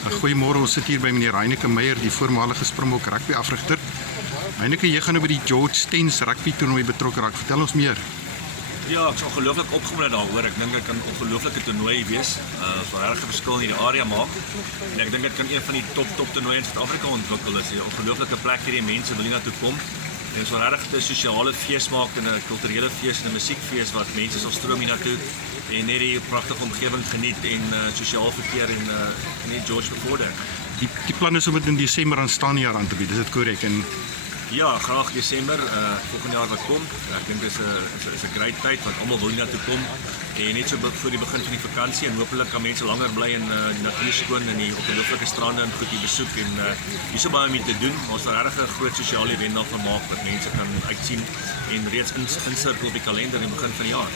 Goeiemôre, ons sit hier by meneer Heineke Meyer, die voormalige Springbok rugby afrigter. Heineke, jy gaan nou by die George Stens rugby toernooi betrokke raak. Vertel ons meer. Ja, ek is ongelooflik opgewonde daaroor. Ek dink dit kan 'n ongelooflike toernooi wees. Wat regtig 'n verskil in die area maak. En ek dink dit kan een van die top toernooie in Suid-Afrika ontwikkel. Dit is 'n ongelooflike plek hier, die mense wil hiernatoe kom. En dit is regtig 'n sosiale fees maak en 'n kulturele fees en 'n musiekfees wat mense sal stroom hiernatoe en net die pragtige omgewing geniet en sosiaal verkeer en die George bevorder. Die plan is om dit in Desember aan Stania aan te bied, is dit korrek? En ja, graag Desember, volgende jaar wat kom. Ek dink dit is 'n great tyd want almal wil hiernatoe kom en net so voor die begin van die vakansie en hopelik kan mense langer bly en die natuur skoon en die ongelooflike strande en goed hier besoek en hier so baie om te doen. Ons wil regtig 'n groot sosiale event daarvan maak wat mense kan uitsien en reeds insirkel op die kalender in die begin van die jaar.